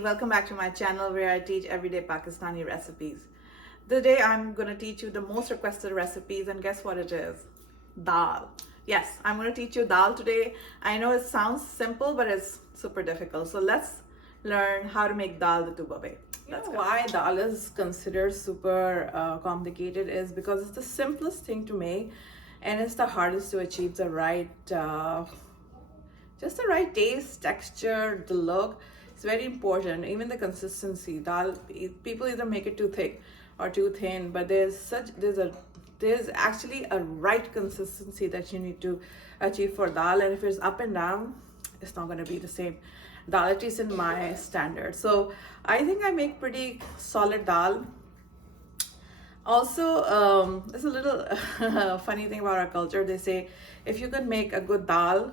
Welcome back to my channel where I teach everyday Pakistani recipes. Today I'm going to teach you the most requested recipes, and guess what it is? Dal. Yes, I'm going to teach you dal today. I know it sounds simple, but it's super difficult. So let's learn how to make dal the tuba. Why dal is considered super complicated is because it's the simplest thing to make and it's the hardest to achieve the right just the right taste, texture, the look. It's very important. Even the consistency. Dal, people either make it too thick or too thin, but there's actually a right consistency that you need to achieve for dal. And if it's up and down, it's not going to be the same dal, at least in my standard. So I think I make pretty solid dal. Also, there's a little funny thing about our culture. They say if you can make a good dal,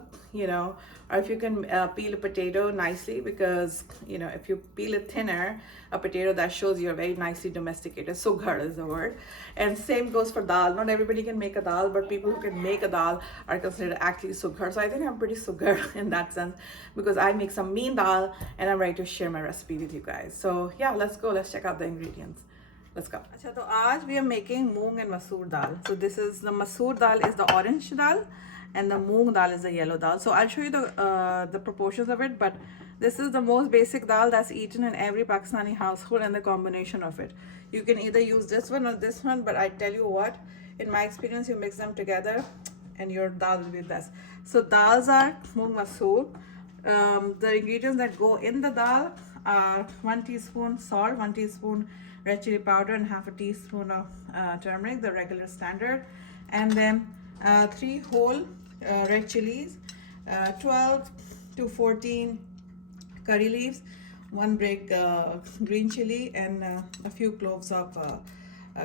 or if you can peel a potato nicely, because if you peel it thinner, a potato, that shows you're very nicely domesticated. Sughar is the word. And same goes for dal. Not everybody can make a dal, but people who can make a dal are considered actually sughar. So I think I'm pretty sughar in that sense, because I make some mean dal and I'm ready to share my recipe with you guys. So yeah, let's go. Let's check out the ingredients. Let's go. So today we are making moong and masoor dal. So this is the masoor dal is the orange dal, and the moong dal is the yellow dal. So I'll show you the proportions of it. But this is the most basic dal that's eaten in every Pakistani household, and the combination of it. You can either use this one or this one, but I tell you what, in my experience, you mix them together, and your dal will be best. So dals are moong masoor. The ingredients that go in the dal are 1 teaspoon salt, 1 teaspoon red chili powder, and half a teaspoon of turmeric, the regular standard, and then 3 whole red chilies, 12 to 14 curry leaves, 1 big green chili, and a few cloves of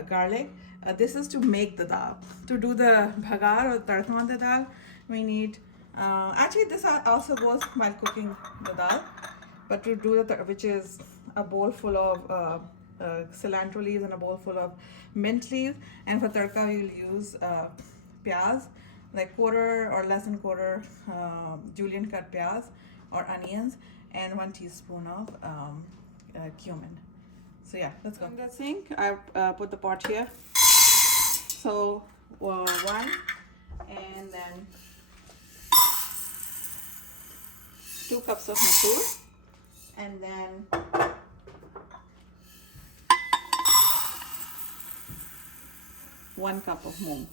garlic. This is to make the dal. To do the bhagar or tadka on the dal, we need actually this also goes while cooking the dal, but to do the which is a bowl full of cilantro leaves and a bowl full of mint leaves. And for tadka we'll use pyaz, like quarter or less than quarter julienne cut pyaz or onions, and 1 teaspoon of cumin. So yeah, let's go. In the sink I put the pot here. So 1, and then 2 cups of masoor, and then 1 cup of moong.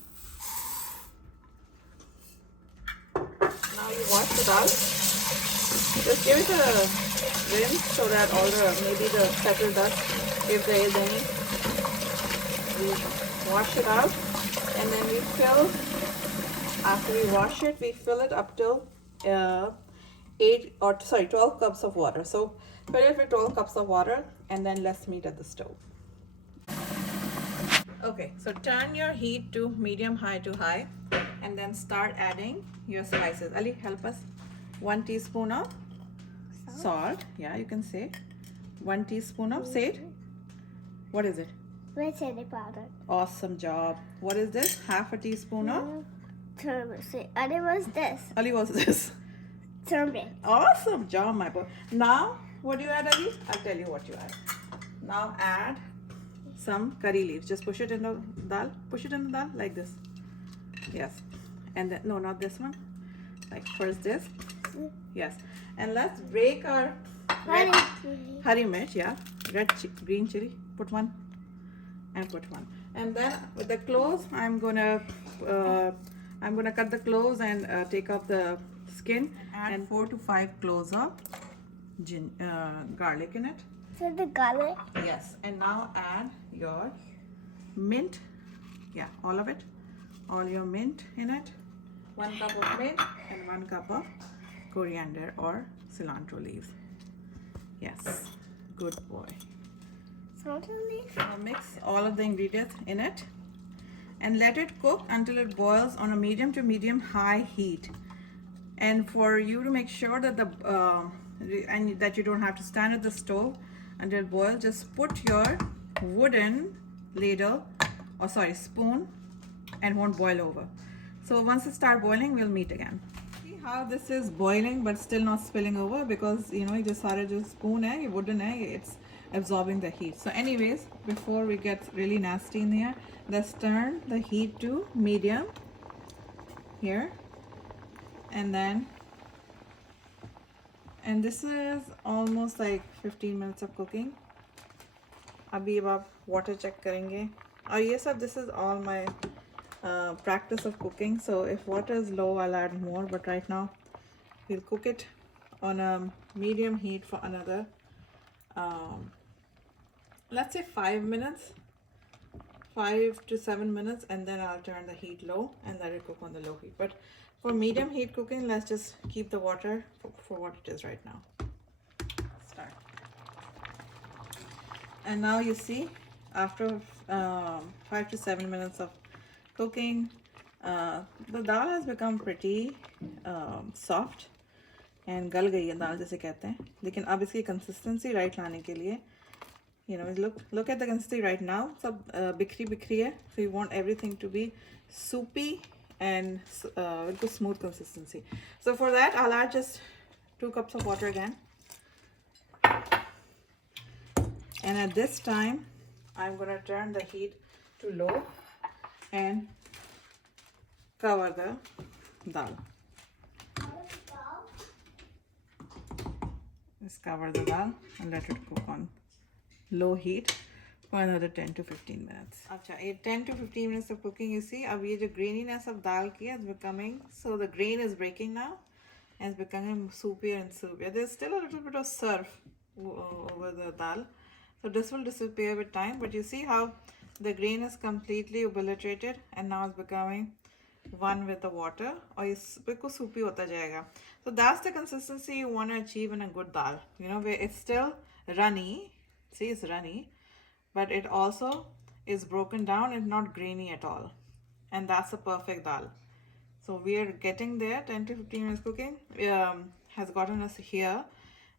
Now you wash the dal. Just give it a rinse so that all maybe the settled dust, if there is any, we wash it out, and then we fill. After we wash it, we fill it up till 12 cups of water. So fill it with 12 cups of water, and then let's meet at the stove. Okay, so turn your heat to medium high to high, and then start adding your spices. Ali, help us. 1 teaspoon of salt. Yeah, you can say 1 teaspoon of, say it. What is it? Red chili powder. Awesome job. What is this? Half a teaspoon of turmeric. Ali, what's this? Ali, what's this? Turmeric. Awesome job, my boy. Now, what do you add, Ali? I'll tell you what you add. Now add some curry leaves. Just push it in the dal. Push it in the dal like this. Yes. And then, no, not this one. Like first this. Yes. And let's break our red hari mirch. Yeah. Green chili. Put 1 and put 1. And then with the cloves, I'm gonna cut the cloves and take off the skin. Add 4 to 5 cloves of garlic in it. So the garlic? Yes. And now add your mint. Yeah, all of it. All your mint in it. 1 cup of mint and 1 cup of coriander or cilantro leaves. Yes. Good boy. Cilantro leaf? Now mix all of the ingredients in it and let it cook until it boils on a medium to medium high heat. And for you to make sure that that you don't have to stand at the stove until it boils, just put your wooden ladle, or spoon, and won't boil over. So once it starts boiling, we'll meet again. See how this is boiling but still not spilling over because you know ये जो सारे जो spoon है ये wooden है it's absorbing the heat. So anyways, before we get really nasty in here, let's turn the heat to medium here, and this is almost like 15 minutes of cooking. अभी अब आप water check करेंगे और ये सब this is all my practice of cooking. So if water is low I'll add more, but right now we'll cook it on a medium heat for another let's say 5 minutes, 5 to 7 minutes, and then I'll turn the heat low and let it cook on the low heat. But for medium heat cooking, let's just keep the water for what it is right now. Start. And now you see, after 5 to 7 minutes of cooking, the dal has become pretty soft and गल गई है दाल जैसे कहते हैं. लेकिन अब इसकी consistency right लाने के लिए, you know, look at the consistency right now. सब बिखरी है. So you want everything to be soupy and with a smooth consistency. So for that, I'll add just 2 cups of water again. And at this time, I'm gonna turn the heat to low and cover the dal. Just cover the dal and let it cook on low heat for another 10 to 15 minutes. Acha, 10 to 15 minutes of cooking, you see, अब ये जो graininess of dal की is becoming, so the grain is breaking now and it's becoming soupier and soupier. There's still a little bit of surf over the dal, so this will disappear with time, but you see how the grain is completely obliterated and now it's becoming one with the water और ये बिल्कुल soupy होता जाएगा. So that's the consistency you want to achieve in a good dal, you know, where it's still runny. See, it's runny, but it also is broken down and not grainy at all. And that's a perfect dal. So we are getting there. 10 to 15 minutes cooking has gotten us here.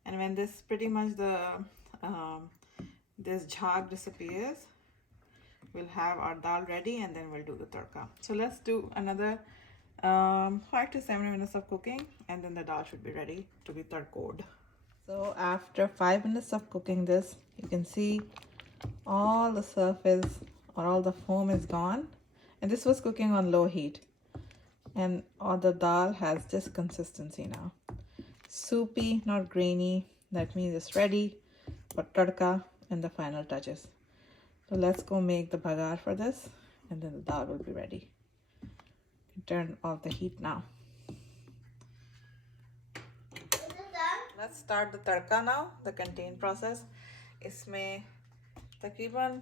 And when this pretty much this jhag disappears, we'll have our dal ready and then we'll do the tadka. So let's do another 5 to 7 minutes of cooking and then the dal should be ready to be tadkoed. So after 5 minutes of cooking this, you can see all the surface or all the foam is gone, and this was cooking on low heat, and all the dal has this consistency now, soupy, not grainy. That means it's ready for tadka and the final touches. So let's go make the bhagar for this and then the dal will be ready. Turn off the heat now. Let's start the tadka now, the contain process. इसमें तकरीबन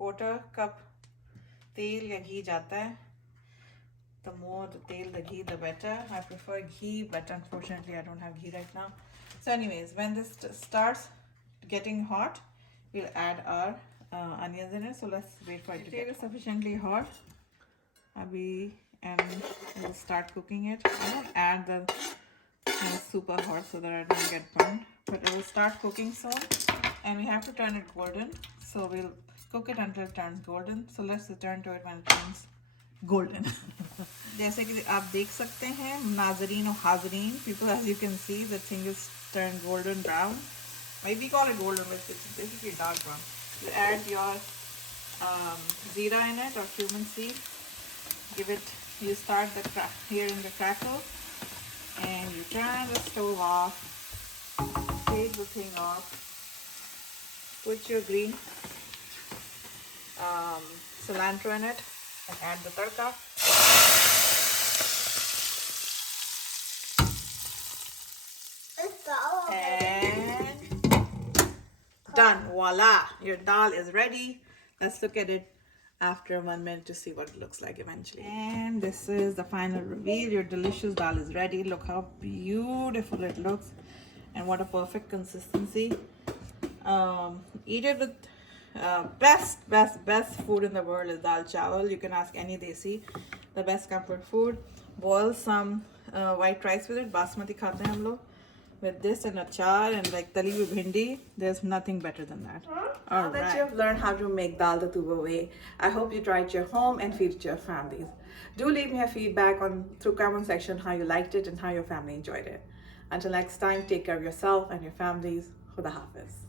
1/4 cup तेल या घी जाता है. The more the tail, the ghee, the better. I prefer ghee, but unfortunately I don't have ghee right now. So anyways, when this starts getting hot, we'll add our onions in it. So let's wait for it to get sufficiently hot. And we'll start cooking it. I don't add the super hot so that I don't get burned, but it will start cooking soon and we have to turn it golden. So we'll cook it until it turns golden. So let's return to it when it turns golden. जैसे कि आप देख सकते हैं नाज़रीन और हाज़रीन, people, as you can see, the thing is turned golden brown. Maybe call it golden, but it's basically dark brown. You add your zira in it or cumin seed. Give it. You start here in the crackle, and you turn the stove off. Take the thing off. Put your green cilantro in it, and add the tadka. And done. Voila! Your dal is ready. Let's look at it after 1 minute to see what it looks like eventually. And this is the final reveal. Your delicious dal is ready. Look how beautiful it looks and what a perfect consistency. Eat it with best food in the world is dal chawal. You can ask any desi, the best comfort food. Boil some white rice with it. Basmati khate hain hum log. with this and achar and like tali hui bhindi, there's nothing better than that. Now that you have learned how to make dal the Tuba way, I hope you try it at your home and feed it to your families. Do leave me a feedback on through comment section how you liked it and how your family enjoyed it. Until next time, take care of yourself and your families. Khuda Hafiz.